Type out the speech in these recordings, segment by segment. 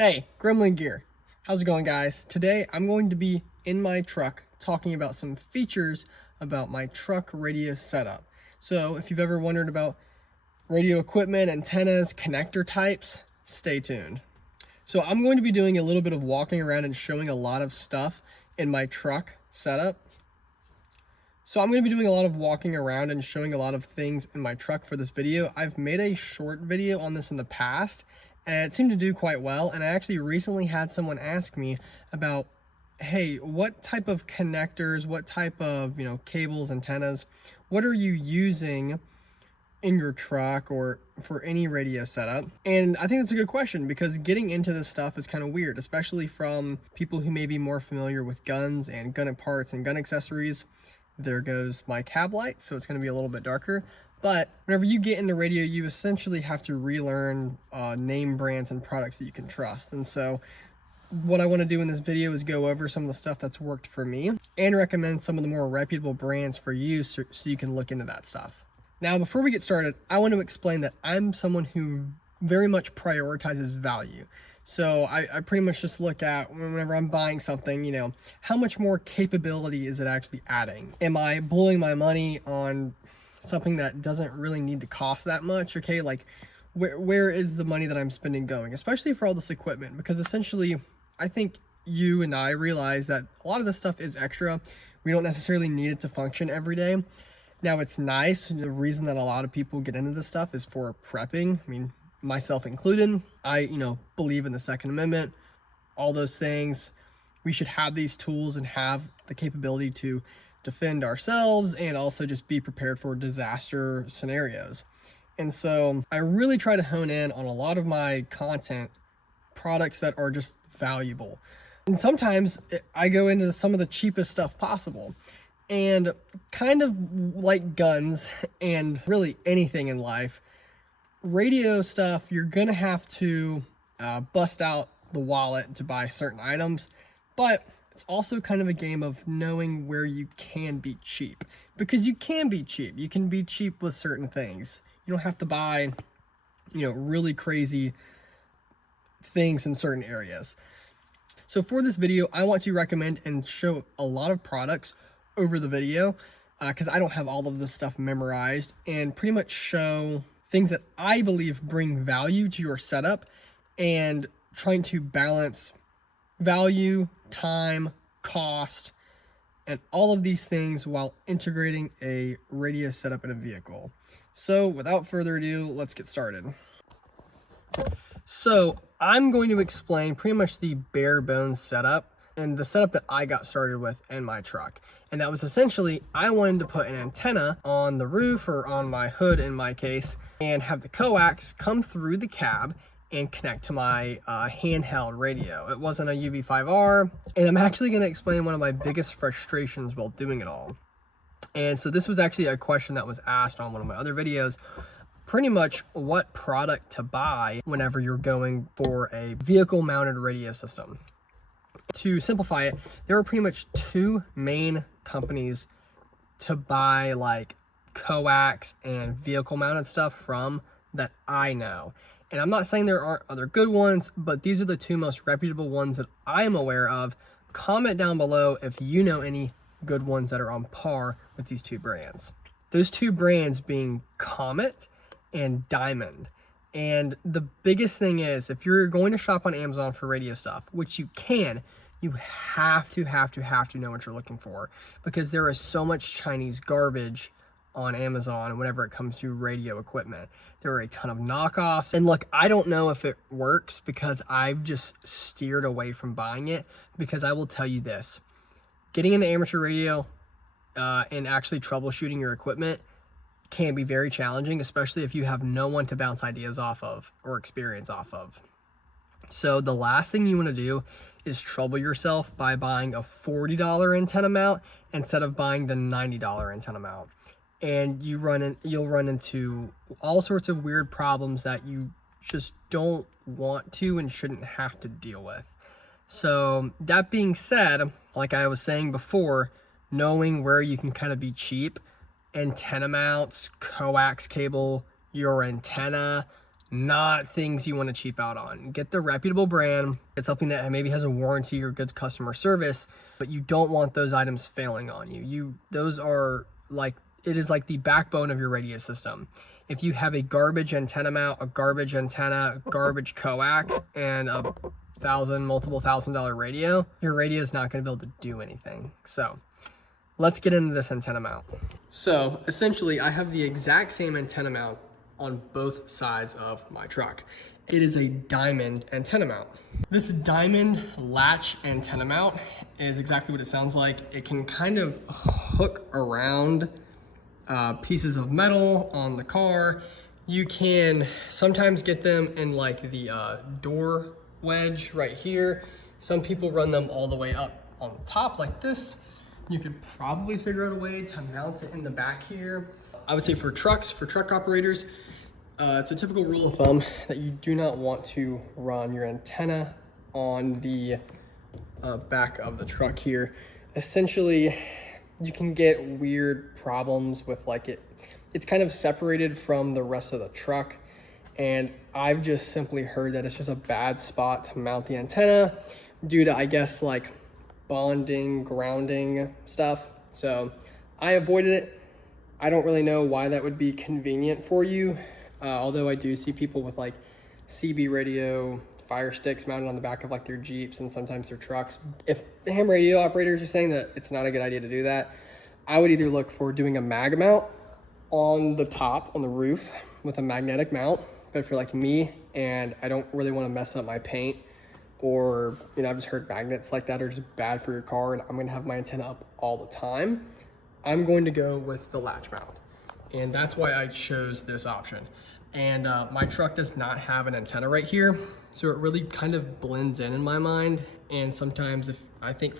Hey, Gremlin Gear. How's it going, guys? Today I'm going to be in my truck talking about some features about my truck radio setup. So if you've ever wondered about radio equipment, antennas, connector types, stay tuned. So I'm going to be doing a little bit of walking around and showing a lot of stuff in my truck setup. So I'm going to be doing a lot of walking around and showing a lot of things in my truck for this video. I've made a short video on this in the past, and it seemed to do quite well. And I actually recently had someone ask me about, hey, what type of connectors, what type of, cables, antennas, what are you using in your truck or for any radio setup? And I think that's a good question, because getting into this stuff is kind of weird, especially from people who may be more familiar with guns and gun parts and gun accessories. There goes my cab light, so it's going to be a little bit darker. But whenever you get into radio, you essentially have to relearn name brands and products that you can trust. And so what I want to do in this video is go over some of the stuff that's worked for me and recommend some of the more reputable brands for you, so you can look into that stuff. Now, before we get started, I want to explain that I'm someone who very much prioritizes value. So I pretty much just look at, whenever I'm buying something, how much more capability is it actually adding? Am I blowing my money on something that doesn't really need to cost that much? Okay, like where is the money that I'm spending going, especially for all this equipment? Because essentially, I think you and I realize that a lot of this stuff is extra. We don't necessarily need it to function every day. Now, it's nice. The reason that a lot of people get into this stuff is for prepping. I mean, myself included. I, believe in the Second Amendment, all those things. We should have these tools and have the capability to defend ourselves and also just be prepared for disaster scenarios. And so I really try to hone in on a lot of my content, products that are just valuable. And sometimes I go into some of the cheapest stuff possible. And kind of like guns and really anything in life, radio stuff, you're gonna have to bust out the wallet to buy certain items, but it's also kind of a game of knowing where you can be cheap, because you can be cheap. You can be cheap with certain things. You don't have to buy, really crazy things in certain areas. So for this video, I want to recommend and show a lot of products over the video, because I don't have all of this stuff memorized, and pretty much show things that I believe bring value to your setup, and trying to balance value, time, cost, and all of these things while integrating a radio setup in a vehicle. So without further ado, let's get started. So I'm going to explain pretty much the bare bones setup and the setup that I got started with in my truck. And that was essentially, I wanted to put an antenna on the roof, or on my hood in my case, and have the coax come through the cab and connect to my handheld radio. It wasn't a UV5R, and I'm actually gonna explain one of my biggest frustrations while doing it all. And so this was actually a question that was asked on one of my other videos, pretty much what product to buy whenever you're going for a vehicle mounted radio system. To simplify it, there are pretty much two main companies to buy like coax and vehicle mounted stuff from that I know. And I'm not saying there aren't other good ones, but these are the two most reputable ones that I'm aware of. Comment down below if you know any good ones that are on par with these two brands. Those two brands being Comet and Diamond. And the biggest thing is, if you're going to shop on Amazon for radio stuff, which you can, you have to know what you're looking for, because there is so much Chinese garbage on Amazon whenever it comes to radio equipment. There are a ton of knockoffs. And look, I don't know if it works, because I've just steered away from buying it, because I will tell you this, getting into amateur radio and actually troubleshooting your equipment can be very challenging, especially if you have no one to bounce ideas off of or experience off of. So the last thing you want to do is trouble yourself by buying a $40 antenna mount instead of buying the $90 antenna mount. And you'll run into all sorts of weird problems that you just don't want to and shouldn't have to deal with. So that being said, like I was saying before, knowing where you can kind of be cheap, antenna mounts, coax cable, your antenna, not things you want to cheap out on. Get the reputable brand. It's something that maybe has a warranty or good customer service, but you don't want those items failing on you. Those are like, it is like the backbone of your radio system. If you have a garbage antenna mount, a garbage antenna, garbage coax, and a multiple $1,000 radio, your radio is not going to be able to do anything. So let's get into this antenna mount. So essentially I have the exact same antenna mount on both sides of my truck. It is a diamond antenna mount. This diamond latch antenna mount is exactly what it sounds like. It can kind of hook around pieces of metal on the car. You can sometimes get them in like the door wedge right here. Some people run them all the way up on the top like this. You could probably figure out a way to mount it in the back here. I would say for trucks, for truck operators, it's a typical rule of thumb that you do not want to run your antenna on the back of the truck here. Essentially, you can get weird problems with like it's kind of separated from the rest of the truck. And I've just simply heard that it's just a bad spot to mount the antenna due to, I guess, like bonding, grounding stuff. So I avoided it. I don't really know why that would be convenient for you. Although I do see people with like CB radio fire sticks mounted on the back of like their Jeeps and sometimes their trucks. If the ham radio operators are saying that it's not a good idea to do that, I would either look for doing a mag mount on the top, on the roof with a magnetic mount. But if you're like me and I don't really want to mess up my paint, or, you know, I've just heard magnets like that are just bad for your car and I'm going to have my antenna up all the time, I'm going to go with the latch mount. And that's why I chose this option. And my truck does not have an antenna right here, so it really kind of blends in my mind. And sometimes, if I think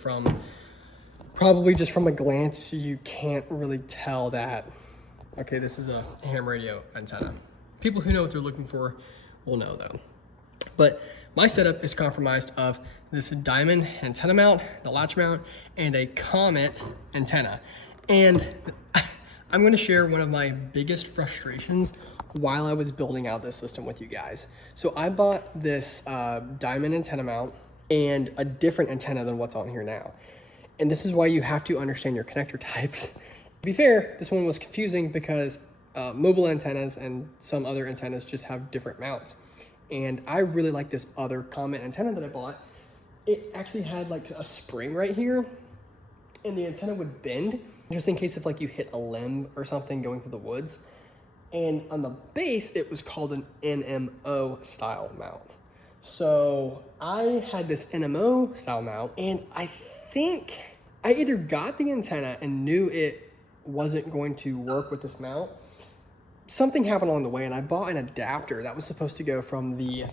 probably just from a glance, you can't really tell that, okay, this is a ham radio antenna. People who know what they're looking for will know though. But my setup is comprised of this diamond antenna mount, the latch mount, and a Comet antenna. And I'm going to share one of my biggest frustrations while I was building out this system with you guys. So I bought this diamond antenna mount and a different antenna than what's on here now. And this is why you have to understand your connector types. To be fair, this one was confusing because mobile antennas and some other antennas just have different mounts. And I really like this other Comet antenna that I bought. It actually had like a spring right here and the antenna would bend just in case if like you hit a limb or something going through the woods. And on the base, it was called an NMO style mount. So I had this NMO style mount, and I think I either got the antenna and knew it wasn't going to work with this mount. Something happened along the way, and I bought an adapter that was supposed to go from the,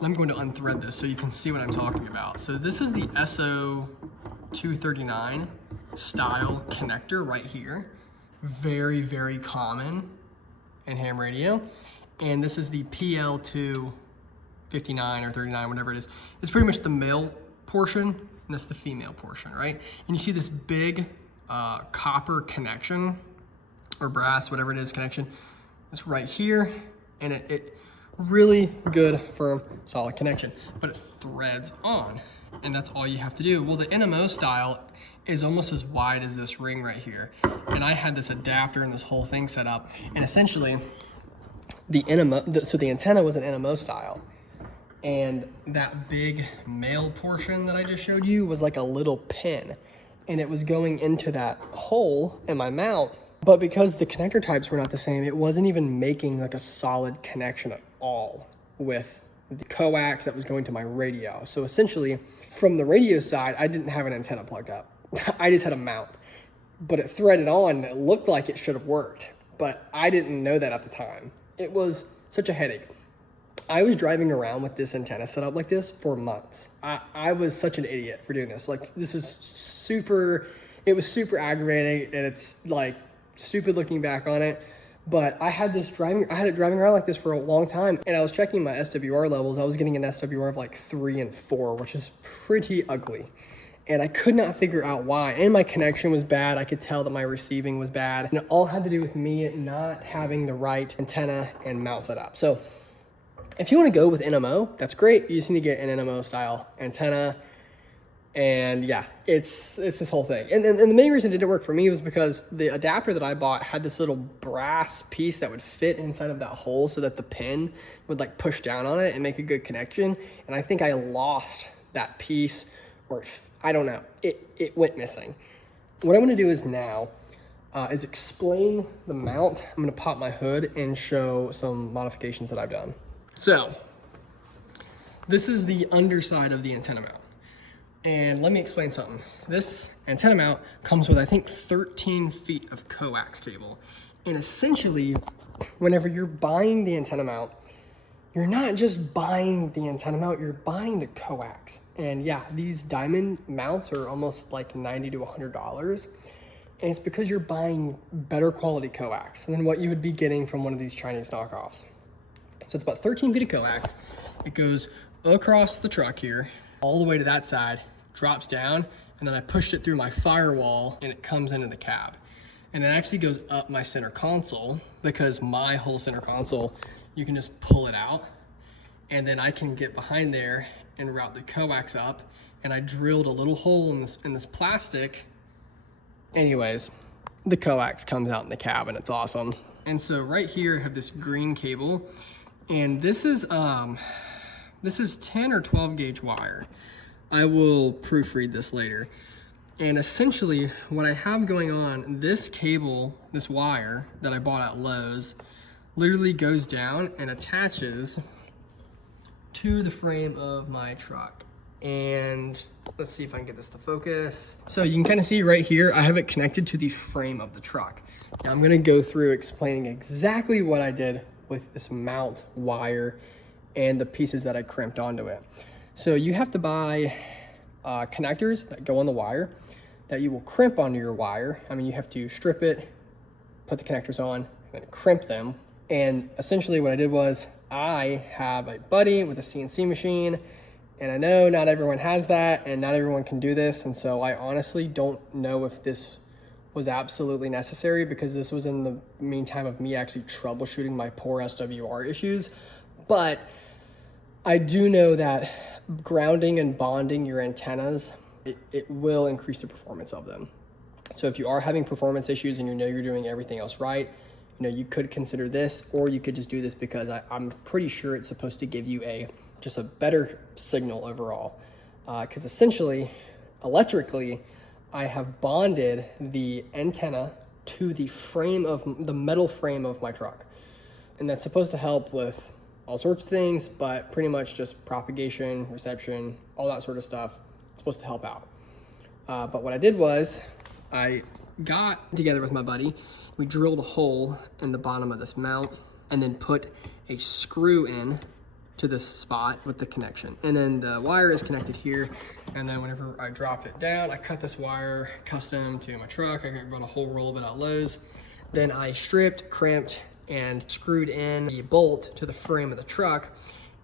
I'm going to unthread this so you can see what I'm talking about. So this is the SO239 style connector right here. Very, very common in ham radio. And this is the PL259 or 39, whatever it is. It's pretty much the male portion, and that's the female portion, right? And you see this big copper connection, or brass, whatever it is, connection. It's right here, and it really good, firm, solid connection, but it threads on, and that's all you have to do. Well, the NMO style is almost as wide as this ring right here, and I had this adapter and this whole thing set up, and essentially the NMO, so the antenna was an NMO style, and that big male portion that I just showed you was like a little pin, and it was going into that hole in my mount. But because the connector types were not the same, it wasn't even making like a solid connection at all with the coax that was going to my radio. So essentially, from the radio side, I didn't have an antenna plugged up. I just had a mount, but it threaded on and it looked like it should have worked, but I didn't know that at the time. It was such a headache. I was driving around with this antenna set up like this for months. I was such an idiot for doing this. Like, this is super, it was super aggravating, and it's like stupid looking back on it. But I had it driving around like this for a long time, and I was checking my SWR levels. I was getting an SWR of like 3 and 4, which is pretty ugly. And I could not figure out why. And my connection was bad. I could tell that my receiving was bad. And it all had to do with me not having the right antenna and mount set up. So If you want to go with NMO, that's great. You just need to get an NMO style antenna. And yeah, it's this whole thing. And the main reason it didn't work for me was because the adapter that I bought had this little brass piece that would fit inside of that hole so that the pin would like push down on it and make a good connection. And I think I lost that piece, or I don't know, it went missing. What I'm gonna do is now is explain the mount. I'm gonna pop my hood and show some modifications that I've done. So this is the underside of the antenna mount. And let me explain something. This antenna mount comes with, I think, 13 feet of coax cable. And essentially, whenever you're buying the antenna mount, you're not just buying the antenna mount, you're buying the coax. And yeah, these diamond mounts are almost like $90 to $100. And it's because you're buying better quality coax than what you would be getting from one of these Chinese knockoffs. So it's about 13 feet of coax. It goes across the truck here, all the way to that side, drops down, and then I pushed it through my firewall and it comes into the cab. And it actually goes up my center console, because my whole center console, you can just pull it out, and then I can get behind there and route the coax up. And I drilled a little hole in this plastic. Anyways, the coax comes out in the cab and it's awesome. And so right here I have this green cable, and this is 10 or 12 gauge wire. I will proofread this later. And essentially what I have going on, this cable, this wire that I bought at Lowe's, literally goes down and attaches to the frame of my truck. And let's see if I can get this to focus. So you can kind of see right here, I have it connected to the frame of the truck. Now I'm gonna go through explaining exactly what I did with this mount wire and the pieces that I crimped onto it. So you have to buy connectors that go on the wire that you will crimp onto your wire. I mean, you have to strip it, put the connectors on, and then crimp them. And essentially what I did was, I have a buddy with a CNC machine, and I know not everyone has that and not everyone can do this. And so I honestly don't know if this was absolutely necessary, because this was in the meantime of me actually troubleshooting my poor SWR issues. But I do know that grounding and bonding your antennas, it will increase the performance of them. So if you are having performance issues and you know you're doing everything else right, you know, you could consider this, or you could just do this because I'm pretty sure it's supposed to give you just a better signal overall. Because essentially, electrically, I have bonded the antenna to the metal frame of my truck. And that's supposed to help with all sorts of things, but pretty much just propagation, reception, all that sort of stuff. It's supposed to help out. But what I did was, I got together with my buddy, we drilled a hole in the bottom of this mount and then put a screw in to this spot with the connection. And then the wire is connected here. And then whenever I dropped it down, I cut this wire custom to my truck. I bought a whole roll of it at Lowe's. Then I stripped, crimped, and screwed in the bolt to the frame of the truck.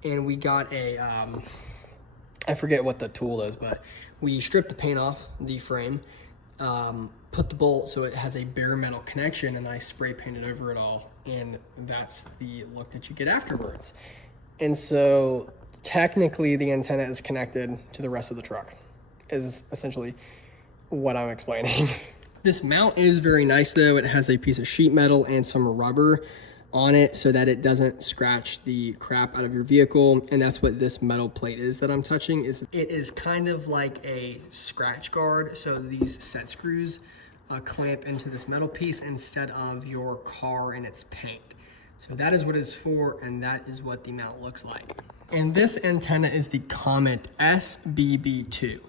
And we got I forget what the tool is, but we stripped the paint off the frame, put the bolt so it has a bare metal connection, and then I spray painted over it all. And that's the look that you get afterwards. And so technically the antenna is connected to the rest of the truck, is essentially what I'm explaining. This mount is very nice though. It has a piece of sheet metal and some rubber on it so that it doesn't scratch the crap out of your vehicle. And that's what this metal plate is that I'm touching. It is kind of like a scratch guard. So these set screws clamp into this metal piece instead of your car and its paint. So that is what it's for, and that is what the mount looks like. And this antenna is the Comet SBB2.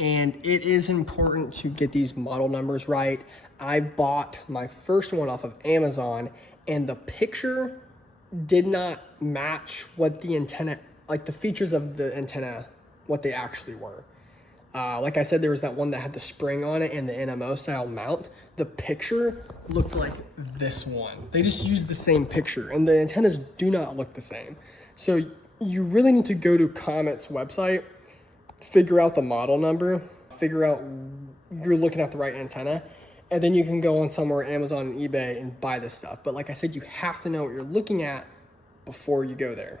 And it is important to get these model numbers right. I bought my first one off of Amazon, and the picture did not match what the antenna, like the features of the antenna, what they actually were. Like I said, there was that one that had the spring on it and the NMO style mount. The picture looked like this one. They just used the same picture, and the antennas do not look the same. So you really need to go to Comet's website, figure out the model number, figure out you're looking at the right antenna, and then you can go on somewhere, Amazon and eBay, and buy this stuff. But like I said, you have to know what you're looking at before you go there.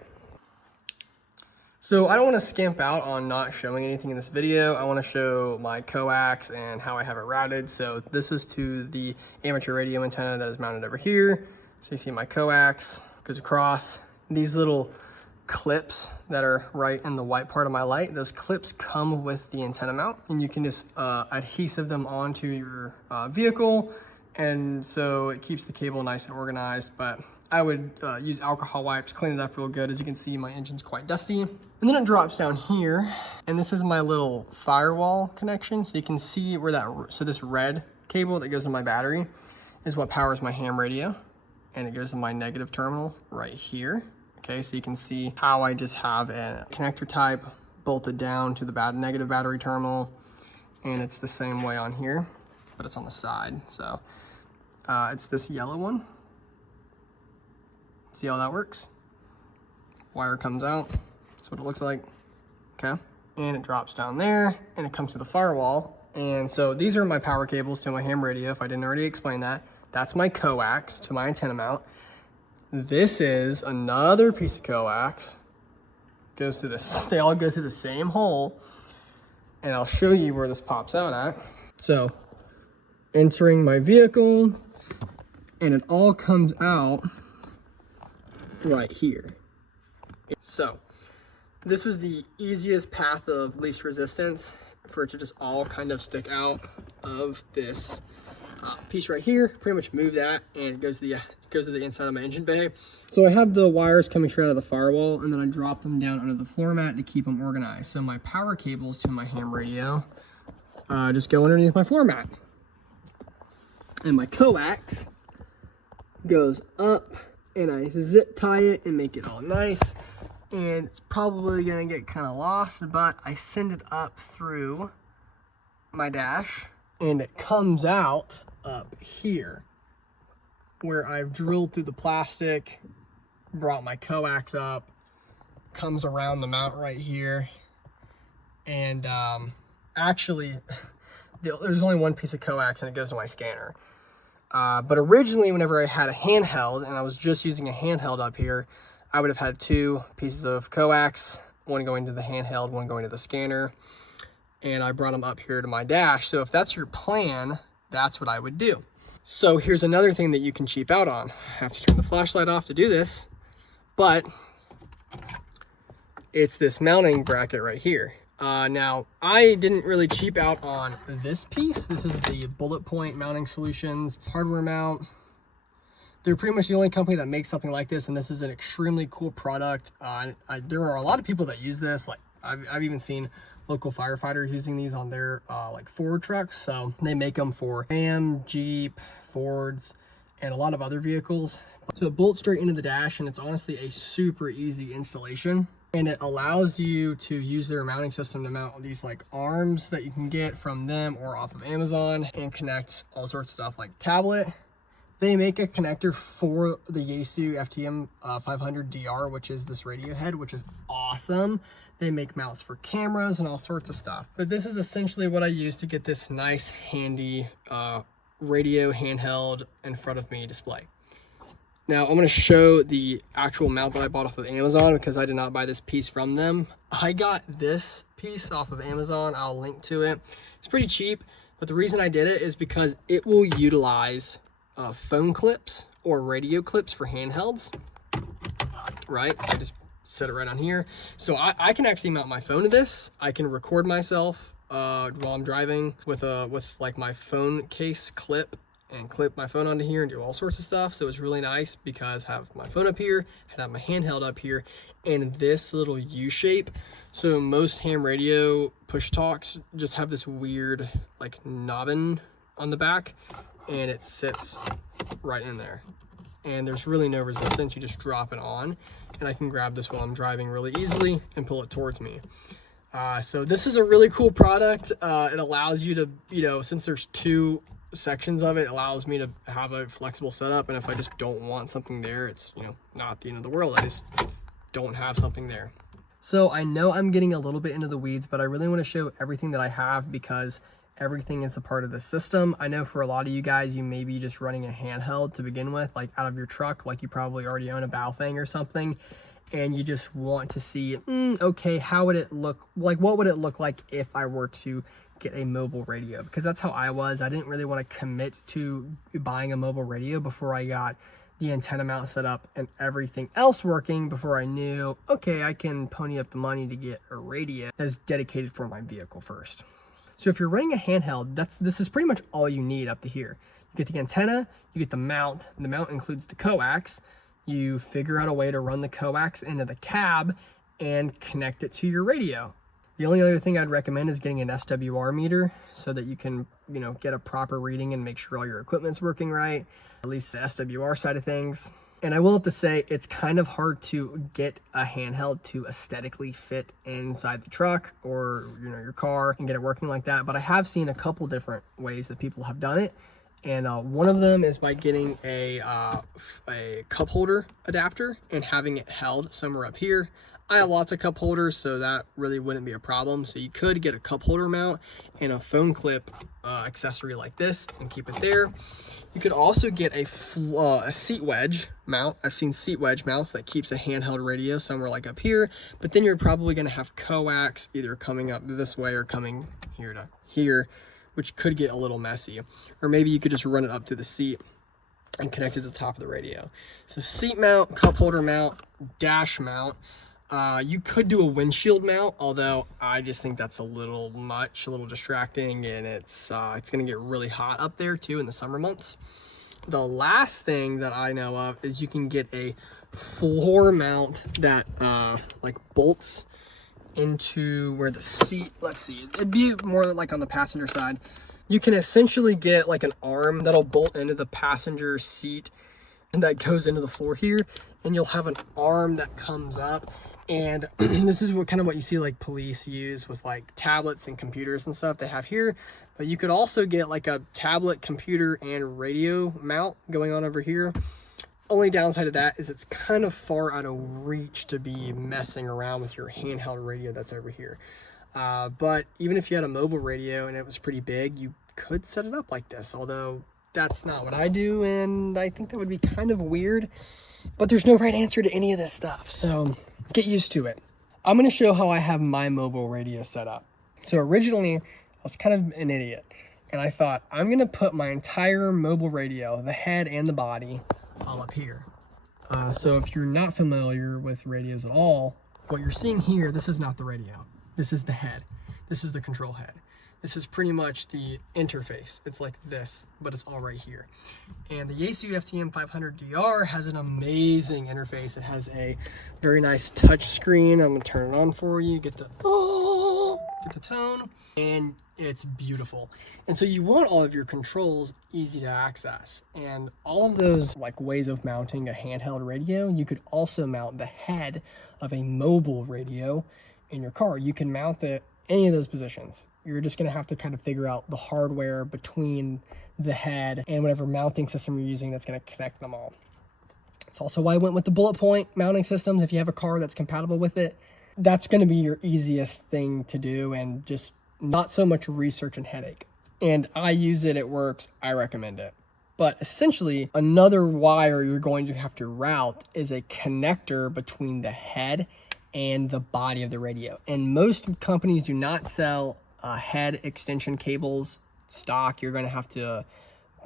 So I don't want to scamp out on not showing anything in this video. I want to show my coax and how I have it routed. So this is to the amateur radio antenna that is mounted over here. So you see my coax goes across. These little clips that are right in the white part of my light, those clips come with the antenna mount, and you can just adhesive them onto your vehicle, and so it keeps the cable nice and organized. But I would use alcohol wipes, clean it up real good. As you can see, my engine's quite dusty. And then it drops down here, and this is my little firewall connection. So you can see where that, so this red cable that goes to my battery is what powers my ham radio, and it goes to my negative terminal right here. Okay, so you can see how I just have a connector type bolted down to the negative battery terminal, and it's the same way on here, but it's on the side. So it's this yellow one. See how that works? Wire comes out, that's what it looks like, okay? And it drops down there, and it comes to the firewall. And so these are my power cables to my ham radio, if I didn't already explain that. That's my coax to my antenna mount. This is another piece of coax, goes through this, they all go through the same hole, and I'll show you where this pops out at. So, entering my vehicle, and it all comes out right here. So, this was the easiest path of least resistance for it to just all kind of stick out of this piece right here. Pretty much move that, and it goes to the inside of my engine bay. So I have the wires coming straight out of the firewall, and then I drop them down under the floor mat to keep them organized. So my power cables to my ham radio just go underneath my floor mat, and my coax goes up, and I zip tie it and make it all nice. And it's probably gonna get kind of lost, but I send it up through my dash, and it comes out up here where I've drilled through the plastic, brought my coax up, comes around the mount right here. And actually, there's only one piece of coax, and it goes to my scanner. But originally, whenever I had a handheld, and I was just using a handheld up here, I would have had two pieces of coax, one going to the handheld, one going to the scanner. And I brought them up here to my dash. So if that's your plan, that's what I would do. So here's another thing that you can cheap out on. I have to turn the flashlight off to do this, but it's this mounting bracket right here. Now, I didn't really cheap out on this piece. This is the Bullet Point Mounting Solutions hardware mount. They're pretty much the only company that makes something like this, and this is an extremely cool product. There are a lot of people that use this. Like I've even seen local firefighters using these on their like Ford trucks. So they make them for Ram, Jeep, Fords, and a lot of other vehicles. So it bolts straight into the dash, and it's honestly a super easy installation. And it allows you to use their mounting system to mount these like arms that you can get from them or off of Amazon, and connect all sorts of stuff like tablet. They make a connector for the Yaesu FTM 500DR, which is this radio head, which is awesome. They make mounts for cameras and all sorts of stuff. But this is essentially what I use to get this nice, handy radio handheld in front of me display. Now I'm gonna show the actual mount that I bought off of Amazon, because I did not buy this piece from them. I got this piece off of Amazon. I'll link to it. It's pretty cheap, but the reason I did it is because it will utilize phone clips or radio clips for handhelds, right? I just set it right on here. So I can actually mount my phone to this. I can record myself while I'm driving with like my phone case clip, and clip my phone onto here and do all sorts of stuff. So it's really nice because I have my phone up here, I have my handheld up here, and this little U shape. So most ham radio push talks just have this weird like knobbin on the back, and it sits right in there, and there's really no resistance. You just drop it on, and I can grab this while I'm driving really easily and pull it towards me. So this is a really cool product. It allows you to, you know, since there's two sections of it, it allows me to have a flexible setup, and if I just don't want something there, it's, you know, not the end of the world. I just don't have something there. So I know I'm getting a little bit into the weeds, but I really want to show everything that I have, because everything is a part of the system. I know for a lot of you guys, you may be just running a handheld to begin with, like out of your truck, like you probably already own a Baofeng or something, and you just want to see, okay, how would it look like? What would it look like if I were to get a mobile radio? Because that's how I was. I didn't really want to commit to buying a mobile radio before I got the antenna mount set up and everything else working, before I knew, okay, I can pony up the money to get a radio that's dedicated for my vehicle first. So if you're running a handheld, this is pretty much all you need up to here. You get the antenna, you get the mount. The mount includes the coax. You figure out a way to run the coax into the cab and connect it to your radio. The only other thing I'd recommend is getting an SWR meter so that you can, get a proper reading and make sure all your equipment's working right, at least the SWR side of things. And I will have to say, it's kind of hard to get a handheld to aesthetically fit inside the truck or, your car and get it working like that. But I have seen a couple different ways that people have done it. And one of them is by getting a cup holder adapter and having it held somewhere up here. I have lots of cup holders, so that really wouldn't be a problem. So you could get a cup holder mount and a phone clip accessory like this and keep it there. You could also get a seat wedge mount. I've seen seat wedge mounts that keeps a handheld radio somewhere like up here, but then you're probably going to have coax either coming up this way or coming here to here, which could get a little messy. Or maybe you could just run it up to the seat and connect it to the top of the radio. So seat mount, cup holder mount, dash mount. You could do a windshield mount, although I just think that's a little much, a little distracting, and it's going to get really hot up there too in the summer months. The last thing that I know of is you can get a floor mount that like bolts into where the seat, let's see, it'd be more like on the passenger side. You can essentially get like an arm that'll bolt into the passenger seat and that goes into the floor here, and you'll have an arm that comes up. And this is what you see like police use with like tablets and computers and stuff they have here. But you could also get like a tablet, computer, and radio mount going on over here. Only downside of that is it's kind of far out of reach to be messing around with your handheld radio that's over here. But even if you had a mobile radio and it was pretty big, you could set it up like this. Although that's not what I do, and I think that would be kind of weird. But there's no right answer to any of this stuff, so get used to it. I'm going to show how I have my mobile radio set up. So originally, I was kind of an idiot, and I thought, I'm going to put my entire mobile radio, the head and the body, all up here. So if you're not familiar with radios at all, what you're seeing here, this is not the radio. This is the head. This is the control head. This is pretty much the interface. It's like this, but it's all right here. And the Yaesu FTM 500DR has an amazing interface. It has a very nice touch screen. I'm gonna turn it on for you. Get the tone, and it's beautiful. And so you want all of your controls easy to access. And all of those like ways of mounting a handheld radio, you could also mount the head of a mobile radio in your car. You can mount it any of those positions. You're just going to have to kind of figure out the hardware between the head and whatever mounting system you're using that's going to connect them all. It's also why I went with the bullet point mounting systems. If you have a car that's compatible with it, that's going to be your easiest thing to do, and just not so much research and headache. And I use it, it works, I recommend it. But essentially, another wire you're going to have to route is a connector between the head and the body of the radio. And most companies do not sell head extension cables stock. You're going to have to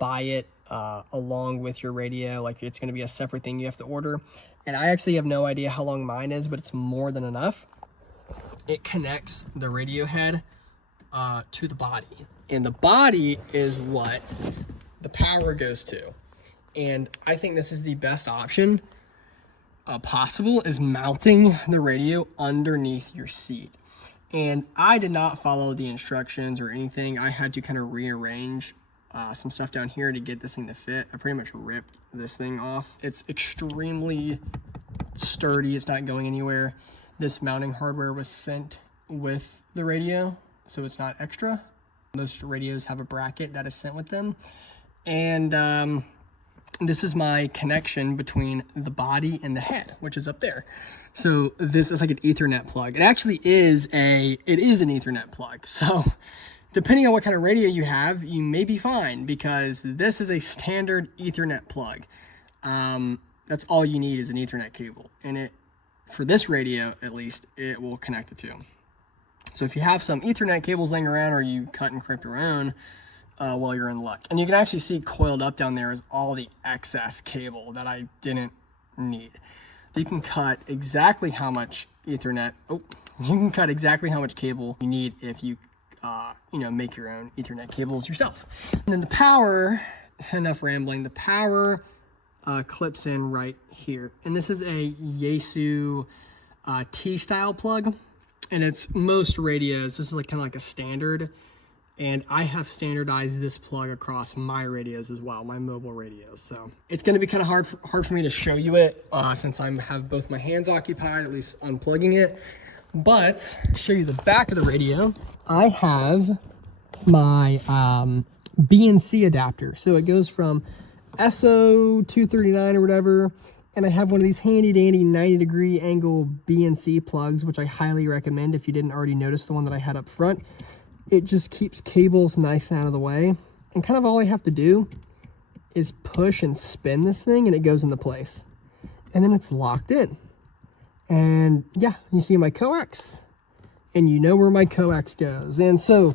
buy it along with your radio. Like, it's going to be a separate thing you have to order. And I actually have no idea how long mine is, but it's more than enough. It connects the radio head to the body, and the body is what the power goes to. And I think this is the best option possible, is mounting the radio underneath your seat. And I did not follow the instructions or anything. I had to kind of rearrange some stuff down here to get this thing to fit. I pretty much ripped this thing off. It's extremely sturdy. It's not going anywhere. This mounting hardware was sent with the radio, so it's not extra. Most radios have a bracket that is sent with them. And this is my connection between the body and the head, which is up there. So this is like an Ethernet plug. It actually is an Ethernet plug. So depending on what kind of radio you have, you may be fine, because this is a standard Ethernet plug. That's all you need is an Ethernet cable, and it for this radio at least, it will connect it to. So if you have some Ethernet cables laying around, or you cut and crimp your own, well, you're in luck. And you can actually see coiled up down there is all the excess cable that I didn't need. You can cut exactly how much Ethernet, you can cut exactly how much cable you need if you, make your own Ethernet cables yourself. And then the power, enough rambling, the power clips in right here. And this is a Yaesu T-style plug. And it's most radios, this is like kind of like a standard. And I have standardized this plug across my radios as well, my mobile radios. So it's going to be kind of hard for me to show you it since I have both my hands occupied, at least unplugging it. But to show you the back of the radio, I have my BNC adapter. So it goes from SO239 or whatever, and I have one of these handy dandy 90-degree angle BNC plugs, which I highly recommend if you didn't already notice the one that I had up front. It just keeps cables nice and out of the way. And kind of all I have to do is push and spin this thing and it goes into place. And then it's locked in. And yeah, you see my coax and you know where my coax goes. And so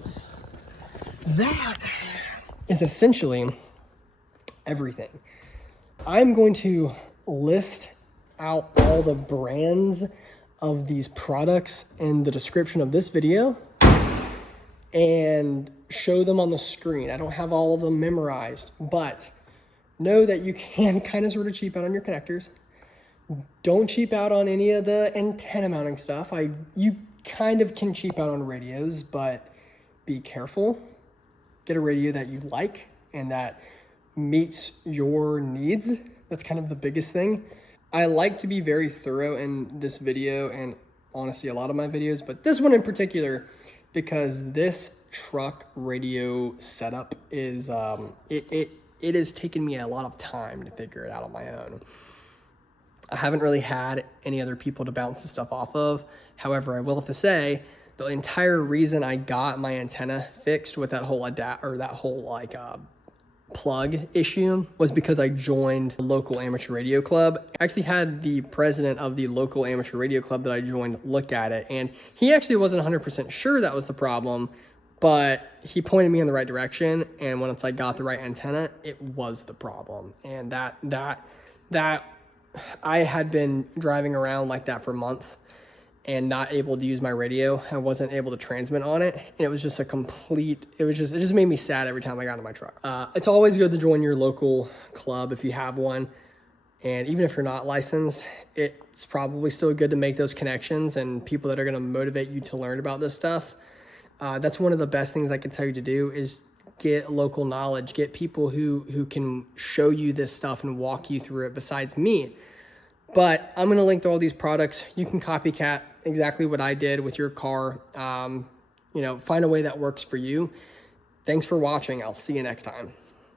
that is essentially everything. I'm going to list out all the brands of these products in the description of this video and show them on the screen. I don't have all of them memorized, but know that you can kind of sort of cheap out on your connectors. Don't cheap out on any of the antenna mounting stuff. You kind of can cheap out on radios, but be careful. Get a radio that you like and that meets your needs. That's kind of the biggest thing. I like to be very thorough in this video and honestly a lot of my videos, but this one in particular, because this truck radio setup is, it has taken me a lot of time to figure it out on my own. I haven't really had any other people to bounce the stuff off of. However, I will have to say, the entire reason I got my antenna fixed with that whole plug issue was because I joined the local amateur radio club. I actually had the president of the local amateur radio club that I joined look at it, and he actually wasn't 100% sure that was the problem, but he pointed me in the right direction, and once I got the right antenna, it was the problem. And that I had been driving around like that for months and not able to use my radio. I wasn't able to transmit on it. And it was just it just made me sad every time I got in my truck. It's always good to join your local club if you have one. And even if you're not licensed, it's probably still good to make those connections and people that are gonna motivate you to learn about this stuff. That's one of the best things I can tell you to do is get local knowledge, get people who can show you this stuff and walk you through it besides me. But I'm going to link to all these products. You can copycat exactly what I did with your car. Find a way that works for you. Thanks for watching. I'll see you next time.